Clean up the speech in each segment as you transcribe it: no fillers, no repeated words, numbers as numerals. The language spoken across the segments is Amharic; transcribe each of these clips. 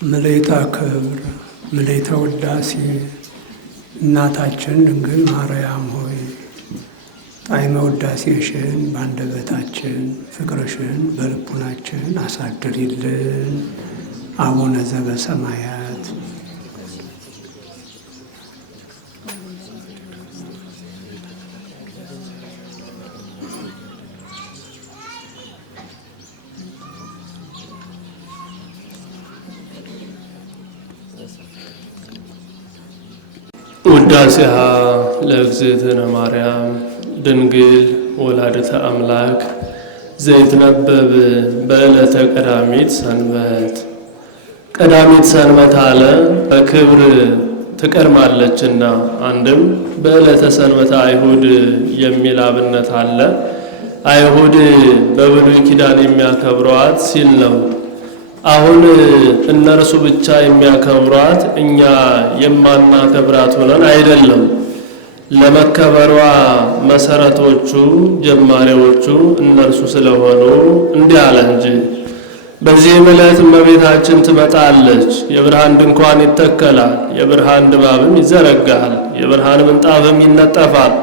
ምልዕተ ክብር ምልዕተ ውዳሴ እናታችን ድንግል ማርያም ሆይ ጣዕመ ውዳሴሽን በአንደበታችን ፍቅርሽን በልቡናችን አሳድሪልን። አቡነ ዘበሰማያት ውዳሴሃ ለእግዝእትነ ማርያም ድንግል ወላዲተ አምላክ ዘይትነበብ በዕለተ ቀዳሚት ሰንበት። ቀዳሚት ሰንበት አለ በክብር ትቀድማለችና፣ አንድም በዕለተ ሰንበተ አይሁድ የሚል አብነት አለ። አይሁድ በብሉይ ኪዳን የሚያከብሯት ሲል ነው። አሁን እነርሱ ብቻ የሚያከብሯት እኛ የማናከብራት ሆነን አይደለም። ለመከበሯ መሰረቶቹ ጀማሪዎቹ እነርሱ ስለሆኑ እንዲህ አለ እንጂ። በዚህም ዕለት እመቤታችን ትመጣለች። የብርሃን ድንኳን ይተከላል፣ የብርሃን ድባብም ይዘረጋል፣ የብርሃን ምንጣፍም ይነጠፋል።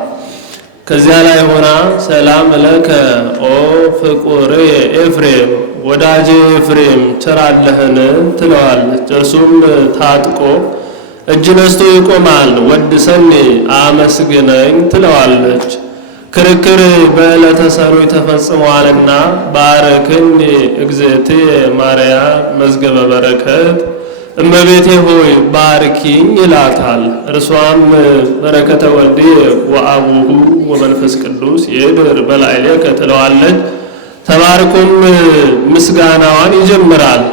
ከዚያ ላይ ሆና ሰላም ለከ ኦ ፍቁር ኤፍሬም፣ ወዳጄ ኤፍሬም ቸራለህን ትለዋለች። እርሱም ታጥቆ እጅ ነስቶ ይቆማል። ወድሰኒ አመስግነኝ ትለዋለች። ክርክር በዕለተ ሰኑይ ተፈጽሟልና ባረክኒ እግዝእትየ ማርያም መዝገበ በረከት፣ እመቤቴ ሆይ ባርኪኝ ይላታል። እርሷም በረከተ ወልድየ ወአቡሁ ወመንፈስ ቅዱስ ይእድር በላዕሌከ ትለዋለች። ተባርኮም ምስጋናዋን ይጀምራል።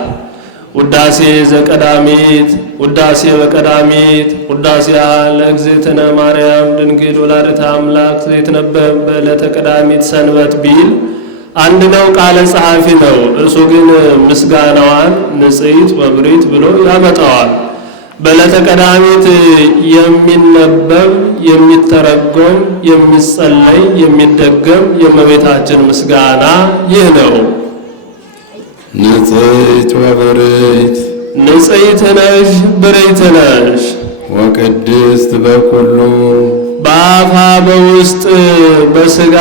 ውዳሴ ዘቀዳሚት ውዳሴ በቀዳሚት ውዳሴሃ ለእግዝእትነ ማርያም ድንግል ወላዲተ አምላክ ዘይትነበብ በዕለተ ቀዳሚት ሰንበት ቢል አንድ ነው፣ ቃለ ጸሐፊ ነው። እርሱ ግን ምስጋናዋን ንጽሕት ወብሪት ብሎ ያመጣዋል። በዕለተ ቀዳሚት የሚነበብ የሚተረጎም የሚጸለይ የሚደገም የእመቤታችን ምስጋና ይህ ነው። ንጽሕት ወብርት ንጽሕት ነሽ ብርት ነሽ ወቅድስት በኩሉ በአፋ በውስጥ በሥጋ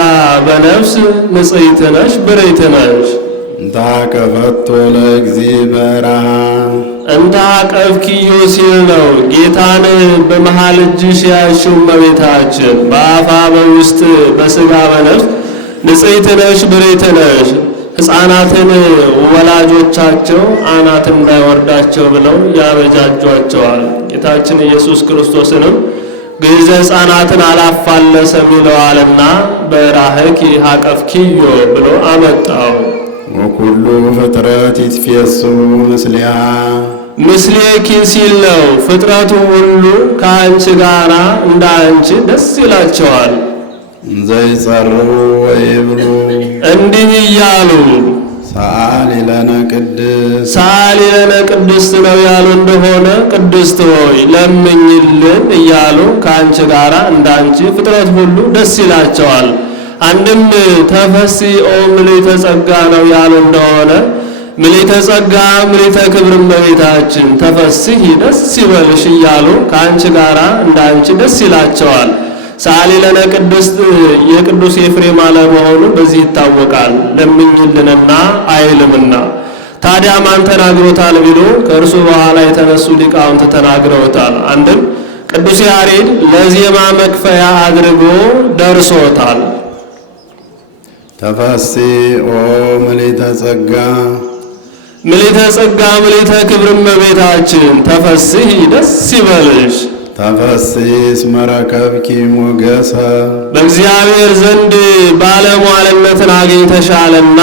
በነፍስ ንጽሕት ነሽ ብርት ነሽ። እንታቀፈቶ ለእግዚእ በረሃ እንታቀፍኪዮ ሲል ነው። ጌታን በመሃል እጅሽ ያዝሽው እመቤታችን በአፋ በውስጥ በሥጋ በነፍስ ንጽሕት ነሽ ብርት ነሽ። ሕፃናትን ወላጆቻቸው አናት እንዳይወርዳቸው ብለው ያበጃጇቸዋል። ጌታችን ኢየሱስ ክርስቶስንም ግዕዘ ሕፃናትን አላፋለሰም ይለዋልና በራህኪ ሀቀፍኪዮ ብሎ አመጣው። ወኩሉ ፍጥረት ይትፌስሑ ምስሊሃ ምስሌኪ ሲል ነው። ፍጥረቱ ሁሉ ከአንቺ ጋራ እንደ አንቺ ደስ ይላቸዋል። ዘይጸርቡ ወይብሉ እንዲህ እያሉ ሰአሊ ለነ ቅድስት ሰአሊ ለነ ቅድስት ነው ያሉ እንደሆነ ቅድስት ሆይ ለምኝልን እያሉ ከአንቺ ጋራ እንዳንቺ ፍጥረት ሁሉ ደስ ይላቸዋል። አንድም ተፈሥሒ ኦ ምልዕተ ጸጋ ነው ያሉ እንደሆነ ምልዕተ ጸጋ ምልዕተ ክብር እመቤታችን ተፈሥሒ ደስ ይበልሽ እያሉ ከአንቺ ጋራ እንዳንቺ ደስ ይላቸዋል። ሰአሊ ለነ ቅድስት የቅዱስ ኤፍሬም አለመሆኑ በዚህ ይታወቃል። ለምኝልንና አይልምና። ታዲያ ማን ተናግሮታል ቢሉ ከእርሱ በኋላ የተነሱ ሊቃውንት ተናግረውታል። አንድም ቅዱስ ያሬድ ለዜማ መክፈያ አድርጎ ደርሶታል። ተፈሥሒ ኦ ምልዕተ ጸጋ ምልዕተ ጸጋ ምልዕተ ክብር እመቤታችን ተፈሥሒ ደስ ይበልሽ። ተፈሥሒ እስመ ረከብኪ ሞገሰ በእግዚአብሔር ዘንድ ባለሟልነትን አግኝተሻልና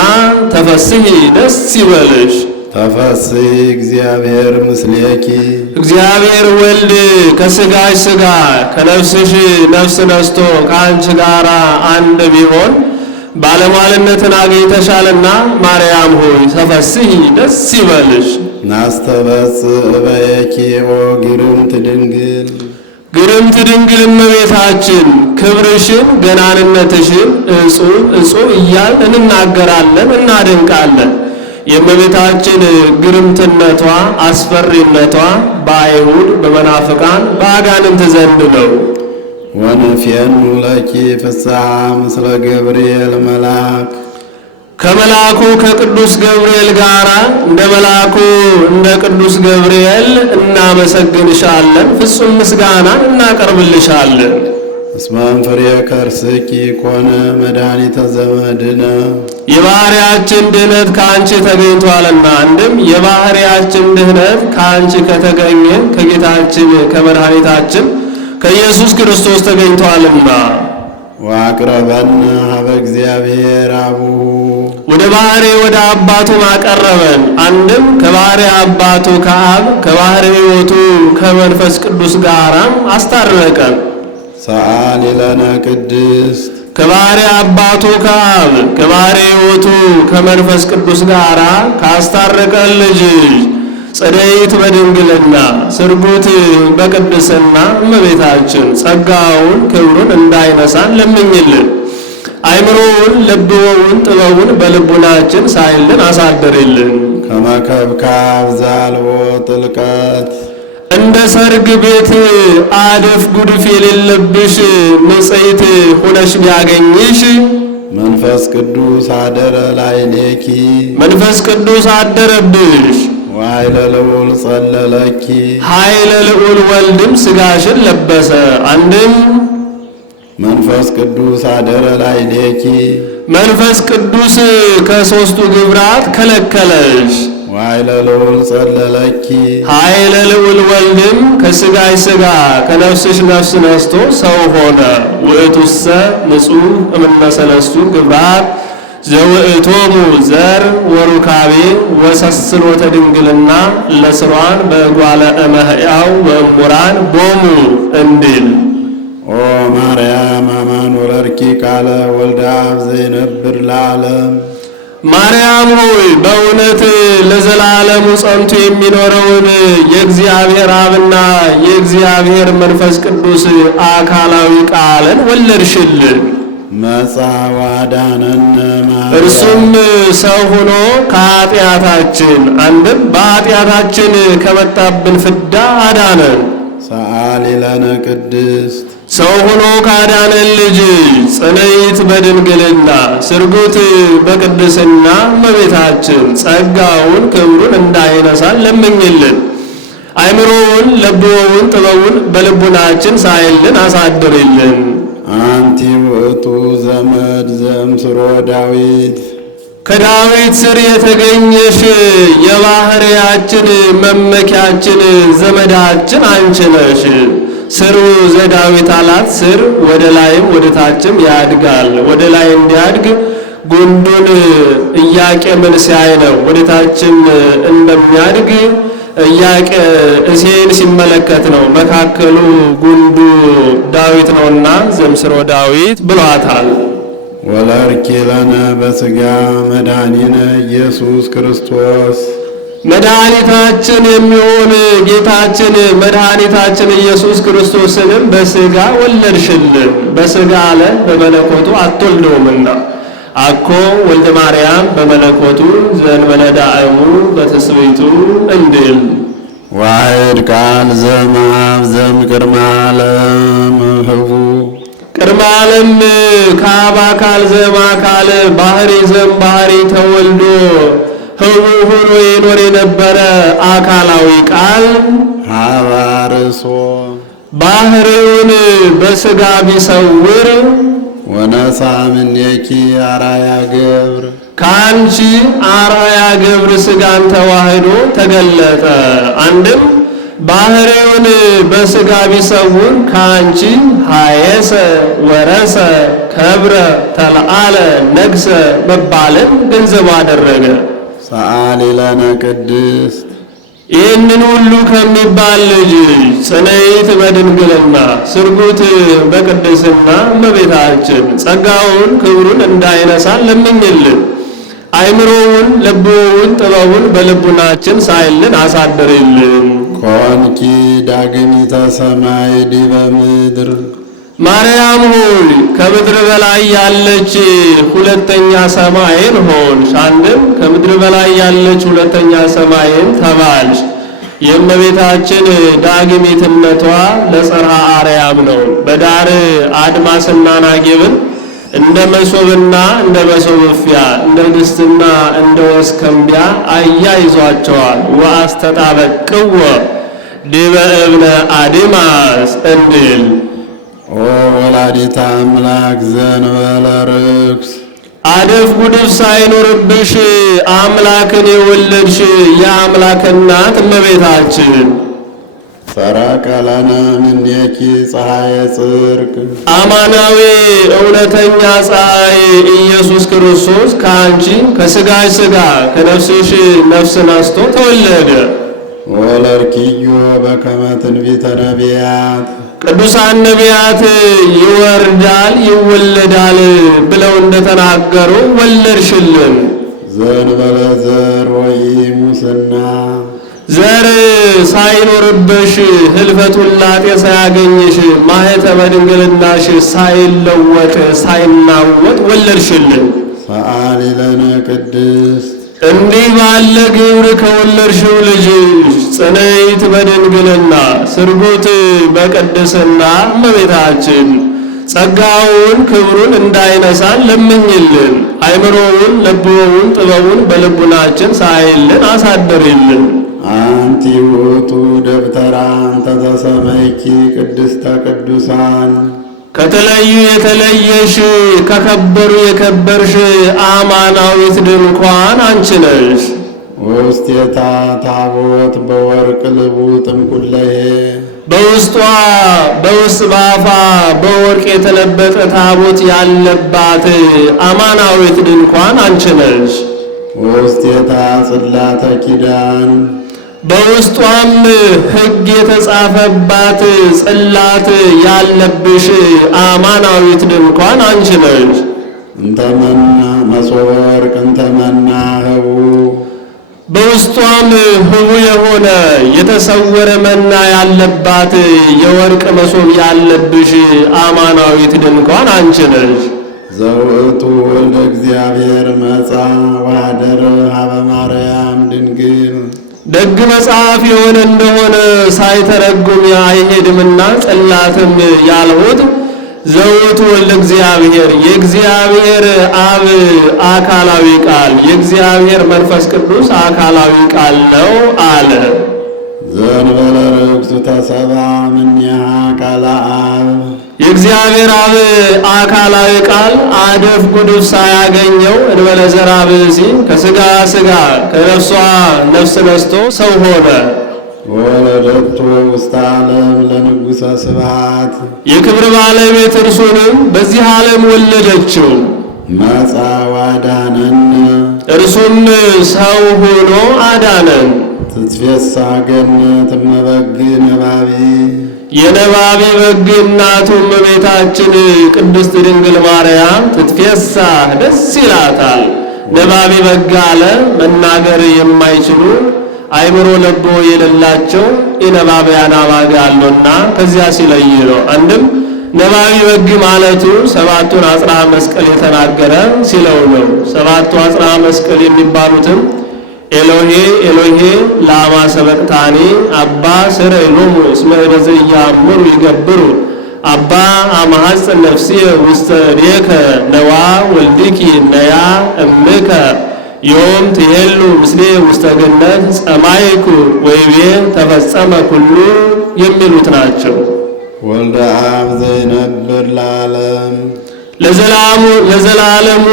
ተፈሥሒ ደስ ይበልሽ። ተፈሥሒ እግዚአብሔር ምስሌኪ እግዚአብሔር ወልድ ከሥጋሽ ሥጋ ከነፍስሽ ነፍስ ነስቶ ከአንቺ ጋር አንድ ቢሆን ባለሟልነትን አግኝተሻልና ማርያም ሆይ ተፈሥሒ ደስ ይበልሽ። ናስተበጽእ እበየኪ ኦ ግርምት ድንግል ግርምት ድንግል እመቤታችን ክብርሽን ገናንነትሽን እጹብ እጹብ እያልን እንናገራለን እናደንቃለን። የእመቤታችን ግርምትነቷ አስፈሪነቷ በአይሁድ በመናፍቃን በአጋንንት ዘንድ ነው። ወንፌኑ ለኪ ፍስሐ ምስለ ገብርኤል መልአክ ከመልአኩ ከቅዱስ ገብርኤል ጋር እንደ መልአኩ እንደ ቅዱስ ገብርኤል እናመሰግንሻለን፣ ፍጹም ምስጋናን እናቀርብልሻለን። እስመ ፍሬ ከርስኪ ኮነ መድኃኒተ ዘመድነ የባህሪያችን ድህነት ከአንቺ ተገኝቷልና። አንድም የባህሪያችን ድህነት ከአንቺ ከተገኘ ከጌታችን ከመድኃኒታችን ከኢየሱስ ክርስቶስ ተገኝቷልና። ወአቅረበነ ሀበ እግዚአብሔር አቡሁ ወደ ባህሪ ወደ አባቱ ማቀረበን። አንድም ከባህሪ አባቱ ከአብ ከባህሪ ሕይወቱ ከመንፈስ ቅዱስ ጋራም አስታረቀን። ሰአሊ ለነ ቅድስት ከባህሪ አባቱ ከአብ ከባህሪ ሕይወቱ ከመንፈስ ቅዱስ ጋራ ካስታረቀን ልጅ ጸደይት በድንግልና ስርጉት በቅድስና እመቤታችን ጸጋውን ክብሩን እንዳይነሳን ለምኝልን። አይምሮውን ልብወውን ጥበቡን በልቡናችን ሳይልን አሳድርልን። ከመ ከብካብ ዘአልቦ ጥልቀት እንደ ሰርግ ቤት አደፍ ጉድፍ የሌለብሽ ንጽሕት ሁነሽ ቢያገኝሽ መንፈስ ቅዱስ አደረ ላዕሌኪ መንፈስ ቅዱስ አደረብሽ። ወኃይለ ልዑል ጸለለኪ ኃይለ ልዑል ወልድም ሥጋሽን ለበሰ። አንድም መንፈስ ቅዱስ አደረ ላዕሌኪ መንፈስ ቅዱስ ከሦስቱ ግብራት ከለከለሽ። ወኃይለ ልዑል ጸለለኪ ኃይለ ልዑል ወልድም ከሥጋሽ ሥጋ ከነፍስሽ ነፍስ ነስቶ ሰው ሆነ። ውእቱሰ ንጹሕ እምነ ሰለስቱ ግብራት ዘውእቶሙ ዘር ወሩካቤ ወሰስሎተ ድንግልና ለስሯን በጓለ እመሕያው ወእሙራን ቦሙ እንዲል ኦ ማርያም አማን ወለርኪ ቃለ ወልደ አብ ዘይነብር ለዓለም ማርያም ሆይ በእውነት ለዘላለሙ ጸንቶ የሚኖረውን የእግዚአብሔር አብና የእግዚአብሔር መንፈስ ቅዱስ አካላዊ ቃልን ወለድሽልን። መጻ ወአዳነነ እርሱም ሰው ሆኖ ከኃጢአታችን አንድም በኃጢአታችን ከመጣብን ፍዳ አዳነን። ሰአሊ ለነ ቅድስት ሰው ሆኖ ካዳነን ልጅ ጽንዕት በድንግልና ስርጉት በቅድስና እመቤታችን ጸጋውን ክብሩን እንዳይነሳን ለምኝልን። አይምሮውን ልብወውን ጥበቡን በልቡናችን ሳይልን አሳድርልን። አንቲ ውእቱ ዘመድ ዘእምስሮ ዳዊት ከዳዊት ስር የተገኘሽ የባህሪያችን መመኪያችን ዘመዳችን አንቺ ነሽ። ስሩ ዘዳዊት አላት። ስር ወደ ላይም ወደ ታችም ያድጋል። ወደ ላይ እንዲያድግ ጉንዱን ኢያቄምን ሲያይ ነው። ወደ ታችም እንደሚያድግ እሴይን ሲመለከት ነው። መካከሉ ጉንዱ ዳዊት ነውና ዘምስሮ ዳዊት ብሏታል። ወለርኪ ለነ በሥጋ መድኃኒነ ኢየሱስ ክርስቶስ መድኃኒታችን የሚሆን ጌታችን መድኃኒታችን ኢየሱስ ክርስቶስንም በሥጋ ወለድሽልን። በሥጋ አለ በመለኮቱ አትወልደውምና አኮ ወልደ ማርያም በመለኮቱ ዘእንበለ ዳእሙ በትስብእቱ እንዲል ዋሕድ ቃል ዘእምአብ ዘእምቅድመ ዓለም ህቡ ቅድመ ዓለም ከአብ አካል ዘእምአካል ባሕሪ ዘእምባሕሪ ተወልዶ ህቡ ሆኖ ይኖር የነበረ አካላዊ ቃል ሀበ አርሶ ባሕሪውን በሥጋ ቢሰውር ወነሣ እምኔኪ አርአያ ገብር ከአንቺ አርአያ ገብር ሥጋን ተዋህዶ ተገለጠ። አንድም ባሕሪውን በሥጋ ቢሰውር ከአንቺ ሀየሰ ወረሰ ከብረ ተለአለ ነግሰ መባልን ገንዘቡ አደረገ። ሰአሊ ለነ ቅድስት ይህንን ሁሉ ከሚባል ልጅ ጽንዕት በድንግልና ስርጉት በቅድስና እመቤታችን ጸጋውን ክብሩን እንዳይነሳን ለምኝልን። አይምሮውን ልብወውን ጥበቡን በልቡናችን ሳይልን አሳድርልን። ኮንኪ ዳግሚተ ሰማይ ዲበ ምድር ማርያም ሆይ ከምድር በላይ ያለች ሁለተኛ ሰማይን ሆንሽ። አንድም ከምድር በላይ ያለች ሁለተኛ ሰማይን ተባልሽ። የእመቤታችን ዳግሚትነቷ ለጽርሐ አርያም ነው። በዳር አድማስና ናጌብን እንደ መሶብና እንደ መሶብ እፍያ እንደ ድስትና እንደ ወስከምቢያ አያይዟቸዋል። ወአስተጣበቅዎ ዲበ እብነ አድማስ እንዲል ኦ ወላዲተ አምላክ ዘእንበለ ርኩስ አደፍ ጉድፍ ሳይኖርብሽ አምላክን የወለድሽ የአምላክ እናት እመቤታችን ሰረቀ ለነ እምኔኪ ፀሐየ ጽድቅ አማናዊ እውነተኛ ፀሐይ ኢየሱስ ክርስቶስ ከአንቺ ከሥጋሽ ሥጋ ከነፍስሽ ነፍስ ነስቶ ተወለደ። ወለድኪዮ በከመ ትንቢተ ነቢያት ቅዱሳን ነቢያት ይወርዳል ይወለዳል ብለው እንደተናገሩ ወለድሽልን። ዘእንበለ ዘር ወኢሙስና ዘር ሳይኖርብሽ ህልፈት ውላጤ ሳያገኝሽ ማኅተመ ድንግልናሽ ሳይለወጥ ሳይናወጥ ወለድሽልን። ሰአሊ ለነ ቅድስት እንዲህ ባለ ግብር ከወለድሽው ልጅሽ ጽንዕት በድንግልና ስርጉት በቅድስና እመቤታችን ጸጋውን ክብሩን እንዳይነሳን ለምኝልን። አእምሮውን ልቦውን ጥበቡን በልቡናችን ሳይልን አሳድሪልን። አንቲ ውእቱ ደብተራ እንተ ተሰመይኪ ቅድስተ ቅዱሳን ከተለዩ የተለየሽ ከከበሩ የከበርሽ አማናዊት ድንኳን አንቺ ነሽ። ውስቴታ ታቦት በወርቅ ልቡጥ እምኩለሄ በውስጧ በውስጥ በአፋ በወርቅ የተለበጠ ታቦት ያለባት አማናዊት ድንኳን አንቺ ነሽ። ውስቴታ ጽላተ ኪዳን በውስጧም ሕግ የተጻፈባት ጽላት ያለብሽ አማናዊት ድንኳን አንቺ ነሽ። እንተመና መሶበ ወርቅ እንተመና ህቡ በውስጧም ህቡ የሆነ የተሰወረ መና ያለባት የወርቅ መሶብ ያለብሽ አማናዊት ድንኳን አንቺ ነሽ። ዘውእቱ ወልደ እግዚአብሔር መጻ ወኀደረ ሀበ ማርያም ድንግል ደግ መጽሐፍ የሆነ እንደሆነ ሳይተረጉም አይሄድምና ጽላትም ያልሁት ዘውእቱ ወልደ እግዚአብሔር የእግዚአብሔር አብ አካላዊ ቃል የእግዚአብሔር መንፈስ ቅዱስ አካላዊ ቃል ነው አለ። ዘእንበለ ርኩስ ተሰብአ እምኔሃ ቃለ አብ የእግዚአብሔር አብ አካላዊ ቃል አደፍ ጉድፍ ሳያገኘው እንበለ ዘርአ ብእሲ ከሥጋ ሥጋ ከነፍሷ ነፍስ ነስቶ ሰው ሆነ። ወለደቶ ውስተ ዓለም ለንጉሠ ስብሐት የክብር ባለቤት እርሱንም በዚህ ዓለም ወለደችው። መጻ ወአዳነነ እርሱም ሰው ሆኖ አዳነን። ትትፌሳ ገነት እመበግ ነባቢ የነባቢ በግ እናቱ እመቤታችን ቅድስት ድንግል ማርያም ትትፌሳ ደስ ይላታል። ነባቢ በግ አለ መናገር የማይችሉ አእምሮ ለቦ የሌላቸው የነባቢያን አባግ አሉና ከዚያ ሲለይ ነው። አንድም ነባቢ በግ ማለቱ ሰባቱን አጽርሐ መስቀል የተናገረ ሲለው ነው። ሰባቱ አጽርሐ መስቀል የሚባሉትም ኤሎሄ ኤሎሄ ላማ ሰበቅታኒ አባ ስረይሎሙ እስመ እደ ዘኢያእምሩ ይገብሩ አባ አማሐጽን ነፍስየ ውስተ እዴከ ነዋ ወልድኪ ነያ እምከ ዮም ትሄሉ ምስሌ ውስተ ገነት ጸማይኩ ወይቤ ተፈጸመ ኩሉ የሚሉት ናቸው። ወልደ አብ ዘይነብር ለዓለም ለዘላለሙ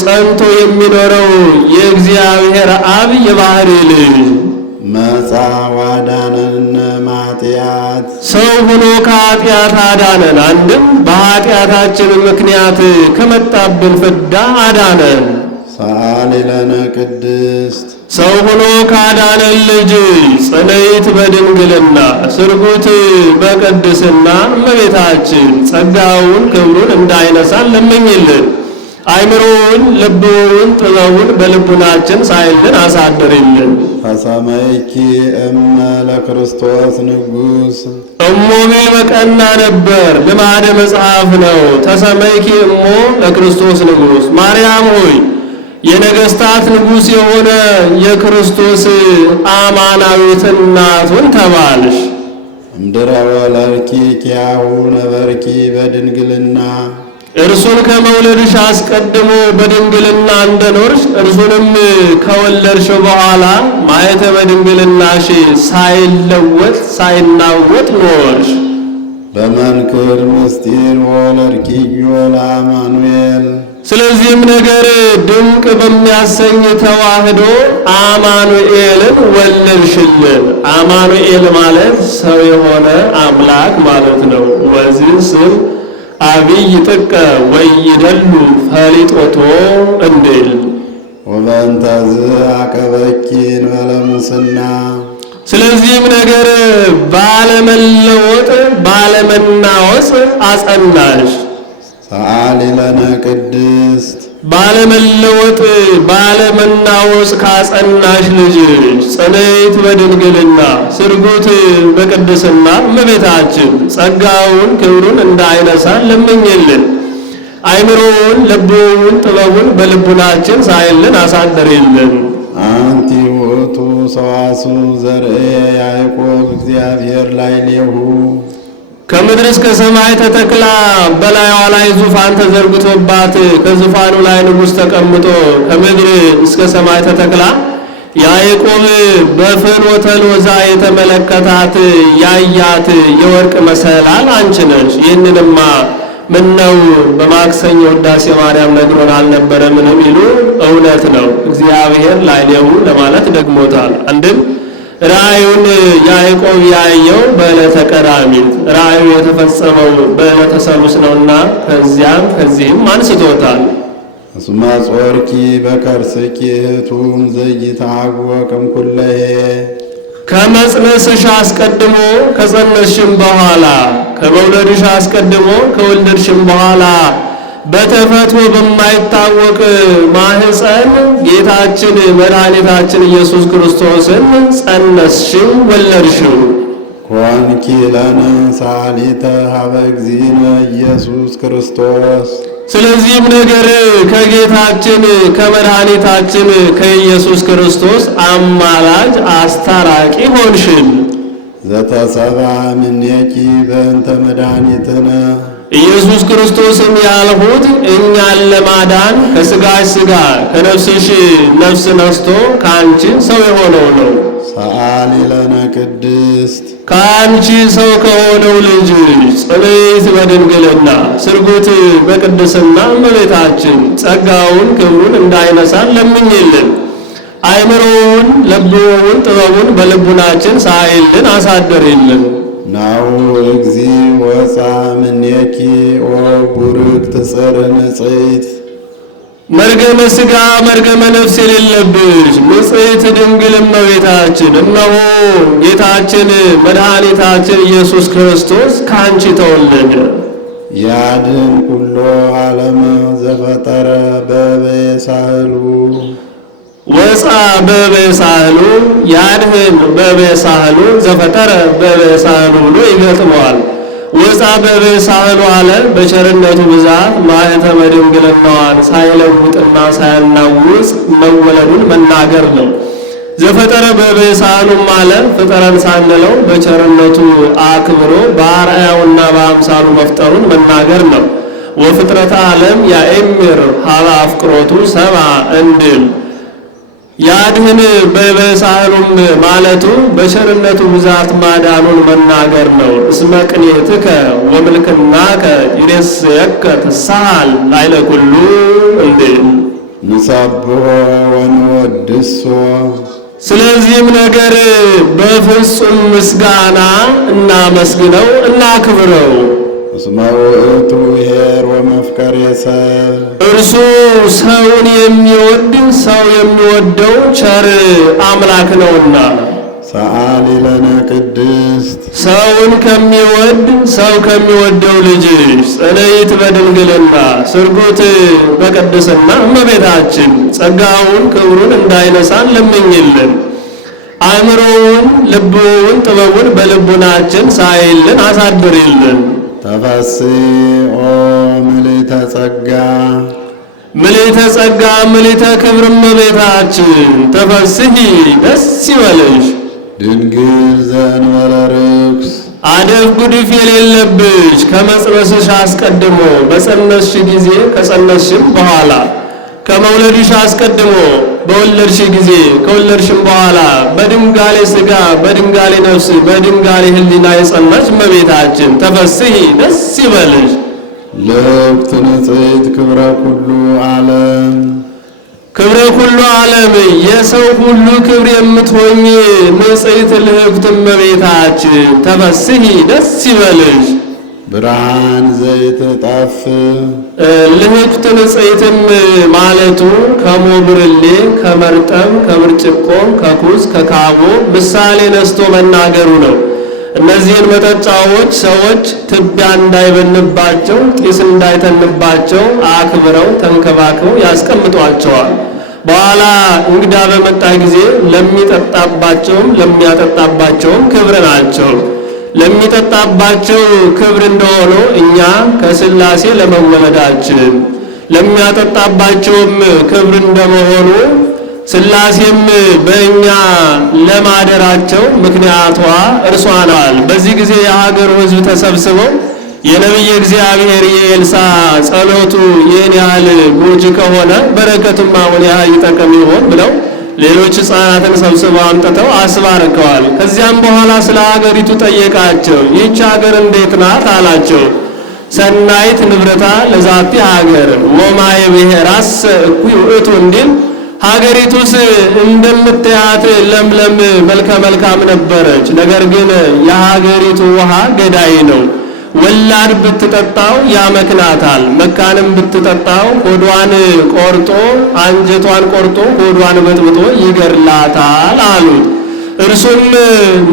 ጸንቶ የሚኖረው የእግዚአብሔር አብ የባህሪ ልጅ መጻ ወአዳነነ እምኃጢአት ሰው ሆኖ ከኃጢአት አዳነን። አንድም በኃጢአታችን ምክንያት ከመጣብን ፍዳ አዳነን። ሰአሊ ለነ ቅድስት ሰው ሆኖ ካዳነን ልጅ ጽንዕት በድንግልና ስርጉት በቅድስና እመቤታችን ጸጋውን ክብሩን እንዳይነሳን ለምኝልን። አእምሮውን ልቦውን ጥበቡን በልቡናችን ሳይልን አሳድርልን። ተሰመይኪ እመ ለክርስቶስ ንጉሥ እሞ ቢል በቀና ነበር፣ ልማደ መጽሐፍ ነው። ተሰመይኪ እሞ ለክርስቶስ ንጉሥ፣ ማርያም ሆይ የነገሥታት ንጉሥ የሆነ የክርስቶስ አማናዊት እናቱን ተባልሽ። እምድረ ወለድኪ ኪያሁ ነበርኪ በድንግልና እርሱን ከመውለድሽ አስቀድሞ በድንግልና እንደኖርሽ እርሱንም ከወለድሽ በኋላ ማኅተመ ድንግልናሽ ሳይለወጥ ሳይናወጥ ኖርሽ። በመንክር ምስጢር ወለድኪዮ ለአማኑኤል ስለዚህም ነገር ድንቅ በሚያሰኝ ተዋህዶ አማኑኤልን ወለድሽልን። አማኑኤል ማለት ሰው የሆነ አምላክ ማለት ነው። ወዚህ ስም አብይ ጥቀ ወይደሉ ፈሊጦቶ እንዲል ወበእንተዝ አቀበኪ እንበለ ሙስና ስለዚህም ነገር ባለመለወጥ ባለመናወጽ አጸናሽ። ሰአሊ ለነ ቅድስት ባለመለወጥ ባለመናወጽ ካጸናሽ ልጅሽ ጽንዕት በድንግልና ስርጉት በቅድስና እመቤታችን ጸጋውን ክብሩን እንዳይነሳን ለምኝልን። አይምሮውን ልቡውን ጥበቡን በልቡናችን ሳይልን አሳደርልን። አንቲ ውእቱ ሰዋስው ዘርኤ ያዕቆብ እግዚአብሔር ላዕሌሁ ከምድር እስከ ሰማይ ተተክላ በላይዋ ላይ ዙፋን ተዘርግቶባት ከዙፋኑ ላይ ንጉሥ ተቀምጦ ከምድር እስከ ሰማይ ተተክላ ያዕቆብ በፍኖተ ሎዛ የተመለከታት ያያት የወርቅ መሰላል አንቺ ነሽ። ይህንንማ ምነው በማክሰኞ ውዳሴ ማርያም ነግሮን አልነበረምን ቢሉ እውነት ነው። እግዚአብሔር ላዕሌሁ ለማለት ደግሞታል። አንድም ራእዩን ያዕቆብ ያየው በዕለተ ቀዳሚት ራእዩ የተፈጸመው በዕለተ ሰሉስ ነውና ከዚያም ከዚህም አንስቶታል። እስመ ጾርኪ በከርስኪ እህቱም ዘይትዐወቅ እምኩለሄ ከመጽነስሽ አስቀድሞ ከጸነስሽም በኋላ ከመውለድሽ አስቀድሞ ከወለድሽም በኋላ በተፈጥሮ በማይታወቅ ማህፀን ጌታችን መድኃኒታችን ኢየሱስ ክርስቶስን ጸነስሽው ወለድሽው። ኮንኪ ለነ ሳሊተ ሀበ እግዚእነ ኢየሱስ ክርስቶስ ስለዚህም ነገር ከጌታችን ከመድኃኒታችን ከኢየሱስ ክርስቶስ አማላጅ አስታራቂ ሆንሽን። ዘተሰብአ እምኔኪ በእንተ መድኃኒትነ ኢየሱስ ክርስቶስም ያልሁት እኛን ለማዳን ከሥጋሽ ሥጋ ከነፍስሽ ነፍስ ነስቶ ከአንቺ ሰው የሆነው ነው። ሰአሊ ለነ ቅድስት ከአንቺ ሰው ከሆነው ልጅ ጽንዕት በድንግልና ስርጉት በቅድስና እመቤታችን ጸጋውን ክብሩን እንዳይነሳን ለምኝልን። አይምሮውን ልቡውን ጥበቡን በልቡናችን ሳይልን አሳደርልን። ናሁ እግዚእ ወፃ እምኔኪ ኦ ቡርክት ጽርሕ ንጽሕት መርገመ ሥጋ መርገመ ነፍስ የሌለብሽ ንጽሕት ድንግል እመቤታችን እነሆ ጌታችን መድኃኒታችን ኢየሱስ ክርስቶስ ከአንቺ ተወለደ። ያድኅን ኩሎ ዓለመ ዘፈጠረ በበሳህሉ ወፃ በበሳህሉ ያድኅን በበሳህሉ ዘፈጠረ በበሳህሉ ብሎ ይገጥመዋል። ወፃ በበሳህሉ አለ በቸርነቱ ብዛት ማኅተመ ድንግልናዋን ሳይለውጥና ሳያናውጽ መወለዱን መናገር ነው። ዘፈጠረ በበሳህሉም አለ ፍጠረን ሳንለው በቸርነቱ አክብሮ በአርአያውና በአምሳሉ መፍጠሩን መናገር ነው። ወፍጥረተ ዓለም ያእምር ሀበ አፍቅሮቱ ሰብአ እንድል ያድኅን በበሳህሉም ማለቱ በቸርነቱ ብዛት ማዳኑን መናገር ነው። እስመ ቅኔትከ ወምልክናከ ይሬስየከ ትሳሃል ላዕለ ኩሉ እንዲል ንሰብሖ ወንወድሶ ስለዚህም ነገር በፍጹም ምስጋና እናመስግነው እናክብረው። እስመ ውእቱ ኄር ወመፍቀሬ ሰብ እርሱ ሰውን የሚወድ ሰው የሚወደው ቸር አምላክ ነውና። ሰአሊ ለነ ቅድስት ሰውን ከሚወድ ሰው ከሚወደው ልጅሽ ጽንዕት በድንግልና ስርጉት በቅድስና እመቤታችን ጸጋውን ክብሩን እንዳይነሳን ለምኝልን። አእምሮውን ልቡን ጥበቡን በልቡናችን ሳይልን አሳድርልን። ተፈሥሒ ኦ ምልዕተ ጸጋ ምልዕተ ጸጋ ምልዕተ ክብር እመቤታችን ተፈሥሒ ደስ ይበልሽ። ድንግል ዘእንበለ ርኩስ አደፍ ጉድፍ የሌለብሽ ከመጽነስሽ አስቀድሞ በጸነስሽ ጊዜ ከጸነስሽም በኋላ ከመውለድሽ አስቀድሞ በወለድሽ ጊዜ ከወለድሽም በኋላ በድንጋሌ ሥጋ በድንጋሌ ነፍስ በድንጋሌ ሕሊና የጸናች እመቤታችን ተፈሥሒ ደስ ይበልሽ። ልዕልት ንጽሕት ክብረ ኩሉ ዓለም ክብረ ኩሉ ዓለም የሰው ሁሉ ክብር የምትሆኝ ንጽሕት ልዕልት እመቤታችን ተፈሥሒ ደስ ይበልሽ። ብርሃን ዘይትጠፍ ልዕልት ንጽሕትም ማለቱ ከሞብርሌ ከመርጠም ከብርጭቆም ከኩስ ከካቦ ምሳሌ ነስቶ መናገሩ ነው። እነዚህን መጠጫዎች ሰዎች ትቢያ እንዳይበንባቸው ጢስ እንዳይተንባቸው አክብረው ተንከባክበው ያስቀምጧቸዋል። በኋላ እንግዳ በመጣ ጊዜ ለሚጠጣባቸውም ለሚያጠጣባቸውም ክብር ናቸው። ለሚጠጣባቸው ክብር እንደሆኑ እኛ ከሥላሴ ለመወለዳችን ለሚያጠጣባቸውም ክብር እንደመሆኑ ሥላሴም በእኛ ለማደራቸው ምክንያቷ እርሷ ናል። በዚህ ጊዜ የሀገሩ ሕዝብ ተሰብስበው የነቢየ እግዚአብሔር የኤልሳ ጸሎቱ ይህን ያህል ጎጂ ከሆነ በረከቱም አሁን ያህል ይጠቅም ይሆን ብለው ሌሎች ሕፃናትን ሰብስበው አምጥተው አስባርከዋል። ከዚያም በኋላ ስለ ሀገሪቱ ጠየቃቸው። ይህች ሀገር እንዴት ናት አላቸው። ሰናይት ንብረታ ለዛቲ ሀገር ወማየ ብሔራስ እኩይ ውእቱ እንዲል ሀገሪቱስ እንደምታያት ለምለም መልከ መልካም ነበረች። ነገር ግን የሀገሪቱ ውሃ ገዳይ ነው። ወላድ ብትጠጣው ያመክናታል፣ መካንም ብትጠጣው ሆዷን ቆርጦ አንጀቷን ቆርጦ ሆዷን በጥብጦ ይገድላታል አሉት። እርሱም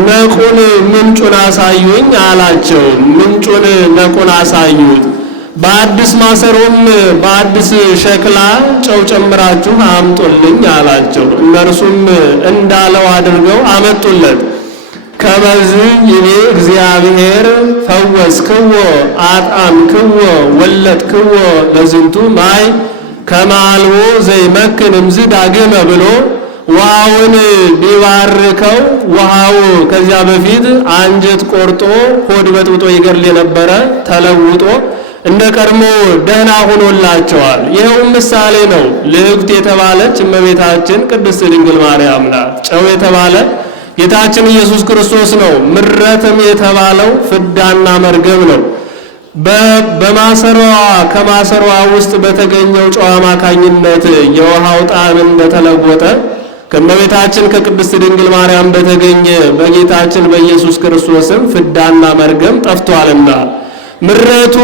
ነቁን ምንጩን አሳዩኝ አላቸው። ምንጩን ነቁን አሳዩት። በአዲስ ማሰሮም በአዲስ ሸክላ ጨው ጨምራችሁ አምጡልኝ አላቸው። እነርሱም እንዳለው አድርገው አመጡለት። ከመዝ ይቤ እግዚአብሔር ፈወስክዎ አጥአምክዎ ወለድክዎ ለዝንቱ ማይ ከማልዎ ዘይመክን እምዝ ዳግመ ብሎ ውሃውን ቢባርከው ውሃው ከዚያ በፊት አንጀት ቆርጦ ሆድ በጥብጦ ይገድል የነበረ ተለውጦ እንደ ቀድሞ ደህና ሆኖላቸዋል። ይኸውም ምሳሌ ነው። ልዕልት የተባለች እመቤታችን ቅድስት ድንግል ማርያም ናት። ጨው የተባለ ጌታችን ኢየሱስ ክርስቶስ ነው። ምረትም የተባለው ፍዳና መርገም ነው። በማሰሯ ከማሰሯ ውስጥ በተገኘው ጨው አማካኝነት የውሃው ጣዕም እንደተለወጠ ከእመቤታችን ከቅድስት ድንግል ማርያም በተገኘ በጌታችን በኢየሱስ ክርስቶስም ፍዳና መርገም ጠፍቷልና ምረቱ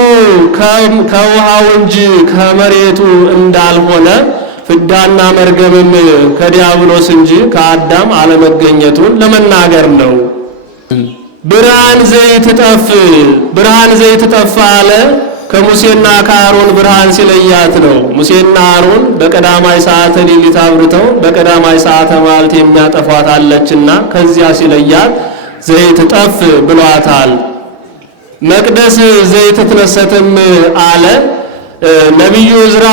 ከውሃው እንጂ ከመሬቱ እንዳልሆነ ፍዳና መርገምም ከዲያብሎስ እንጂ ከአዳም አለመገኘቱን ለመናገር ነው። ብርሃን ዘይትጠፍ ብርሃን ዘይትጠፍ አለ። ከሙሴና ከአሮን ብርሃን ሲለያት ነው። ሙሴና አሮን በቀዳማይ ሰዓተ ሌሊት አብርተው በቀዳማይ ሰዓተ መዓልት የሚያጠፏት አለችና ከዚያ ሲለያት ዘይትጠፍ ብሏታል። መቅደስ ዘይትትነሰትም አለ። ነቢዩ ዕዝራ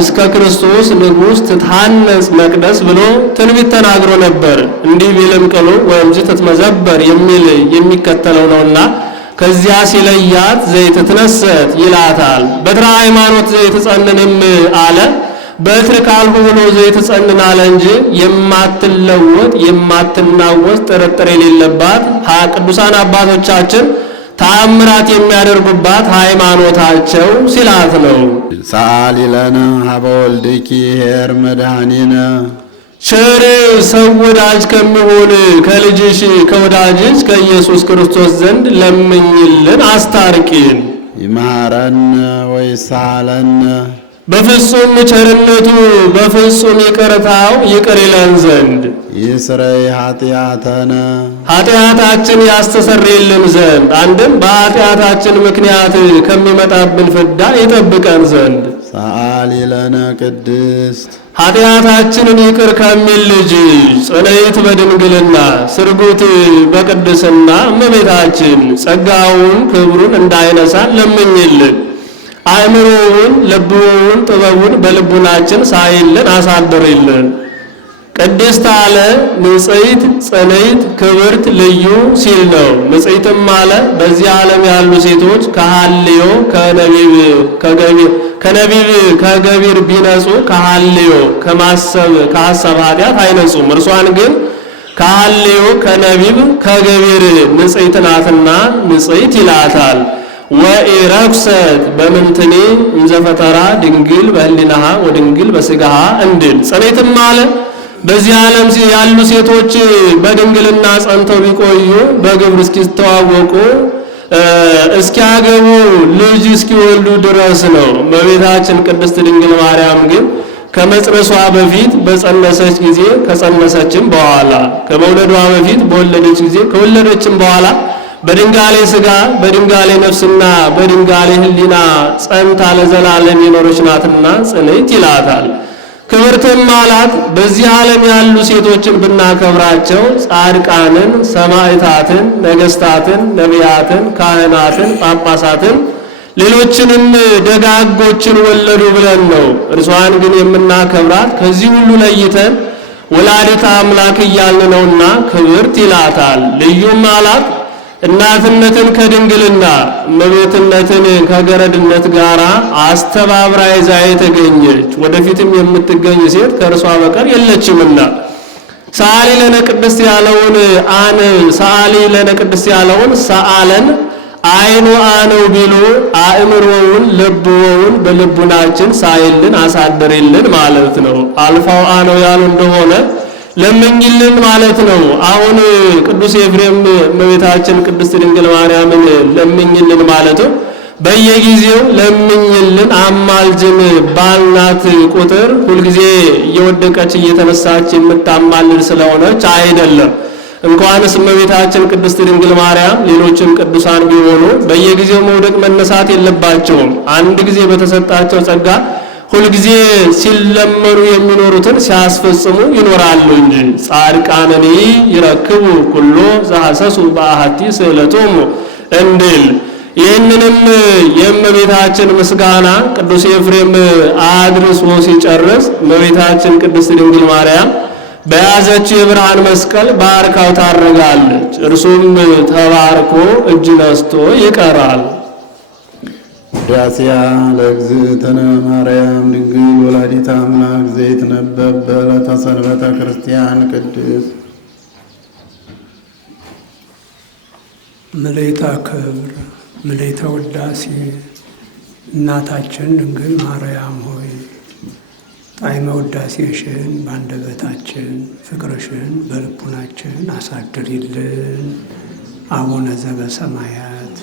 እስከ ክርስቶስ ንጉሥ ትታነጽ መቅደስ ብሎ ትንቢት ተናግሮ ነበር። እንዲህ ቢልም ቅሉ ወእምዝ ትትመዘበር የሚል የሚከተለው ነውና ከዚያ ሲለያት ዘይትትነሰት ይላታል። በትረ ሃይማኖት ዘይትጸንንም አለ። በትር ካልሁ ብሎ ዘይትጸንን አለ እንጂ የማትለወጥ የማትናወጥ ጥርጥር የሌለባት ቅዱሳን አባቶቻችን ተአምራት የሚያደርጉባት ሃይማኖታቸው ሲላት ነው። ሰአሊ ለነ ሀበ ወልድኪ ኄር መድኃኒነ ቸር ሰው ወዳጅ ከሚሆን ከልጅሽ ከወዳጅሽ ከኢየሱስ ክርስቶስ ዘንድ ለምኝልን አስታርቂን። ይምሃረነ ወይሳለነ በፍጹም ቸርነቱ በፍጹም ይቅርታው ይቅር ይለን ዘንድ ይስረይ ኃጢአተነ ኃጢአታችን ያስተሰርይልን ዘንድ አንድም በኃጢአታችን ምክንያት ከሚመጣብን ፍዳ ይጠብቀን ዘንድ ሰአሊ ለነ ቅድስት ኃጢአታችንን ይቅር ከሚል ልጅ ጽንዕት በድንግልና ስርጉት በቅድስና እመቤታችን ጸጋውን ክብሩን እንዳይነሳን ለምኝልን። አእምሮውን ልቡውን ጥበቡን በልቡናችን ሳይልን አሳድርልን። ቅድስት አለ ንጽሕት ጽንዕት ክብርት ልዩ ሲል ነው። ንጽሕትም አለ በዚህ ዓለም ያሉ ሴቶች ከሐልዮ ከገቢር ቢነጹ ከሐልዮ ከሐሳብ ኃጢአት አይነጹም። እርሷን ግን ከሐልዮ ከገቢር ንጽሕት ናትና ንጽሕት ይላታል። ወኢረክሰት በምንትኔ እንዘፈጠራ ድንግል በህሊናሃ ወድንግል በሥጋሃ እንድል። ጽንዕትም አለ በዚህ ዓለም ያሉ ሴቶች በድንግልና ጸንተው ቢቆዩ በግብር እስኪተዋወቁ እስኪያገቡ ልጅ እስኪወልዱ ድረስ ነው። እመቤታችን ቅድስት ድንግል ማርያም ግን ከመጽነሷ በፊት በጸነሰች ጊዜ ከጸነሰችም በኋላ ከመውለዷ በፊት በወለደች ጊዜ ከወለደችም በኋላ በድንጋሌ ሥጋ በድንጋሌ ነፍስና በድንጋሌ ሕሊና ጸንታ ለዘላለም የኖረች ናትና ጽንዕት ይላታል። ክብርትም አላት በዚህ ዓለም ያሉ ሴቶችን ብናከብራቸው ጻድቃንን፣ ሰማዕታትን፣ ነገሥታትን፣ ነቢያትን፣ ካህናትን፣ ጳጳሳትን ሌሎችንም ደጋጎችን ወለዱ ብለን ነው። እርሷን ግን የምናከብራት ከዚህ ሁሉ ለይተን ወላዲተ አምላክ እያልን ነውና ክብርት ይላታል። ልዩም አላት እናትነትን ከድንግልና እመቤትነትን ከገረድነት ጋር አስተባብራ ይዛ የተገኘች ወደፊትም የምትገኝ ሴት ከእርሷ በቀር የለችምና ሰአሊ ለነ ቅድስት ያለውን ሰአለን አይኑ አነው ቢሉ አእምሮውን ልብዎውን በልቡናችን ሳይልን አሳደርልን ማለት ነው። አልፋው አነው ያሉ እንደሆነ ለምኝልን ማለት ነው። አሁን ቅዱስ ኤፍሬም እመቤታችን ቅድስት ድንግል ማርያምን ለምኝልን ማለቱ በየጊዜው ለምኝልን አማልጅን ባልናት ቁጥር ሁልጊዜ እየወደቀች እየተነሳች የምታማልድ ስለሆነች አይደለም። እንኳንስ እመቤታችን ቅድስት ድንግል ማርያም ሌሎችም ቅዱሳን ቢሆኑ በየጊዜው መውደቅ መነሳት የለባቸውም። አንድ ጊዜ በተሰጣቸው ጸጋ ሁልጊዜ ሲለመኑ የሚኖሩትን ሲያስፈጽሙ ይኖራሉ እንጂ። ጻድቃንኒ ይረክቡ ኩሎ ዘሐሰሱ በአሐቲ ስእለቶሙ እንዲል። ይህንንም የእመቤታችን ምስጋና ቅዱስ ኤፍሬም አድርሶ ሲጨርስ እመቤታችን ቅድስት ድንግል ማርያም በያዘችው የብርሃን መስቀል ባርካው ታረጋለች። እርሱም ተባርኮ እጅ ነስቶ ይቀራል። ውዳሴያ ለእግዝእትነ ማርያም ድንግል ወላዲተ አምላክ ዘይትነበብ በዕለተ ሰንበተ ክርስቲያን ቅድስ ምልዕተ ክብር ምልዕተ ውዳሴ እናታችን ድንግል ማርያም ሆይ ጣዕመ ውዳሴሽን በአንደበታችን ፍቅርሽን በልቡናችን አሳድሪልን። አቡነ ዘበሰማያት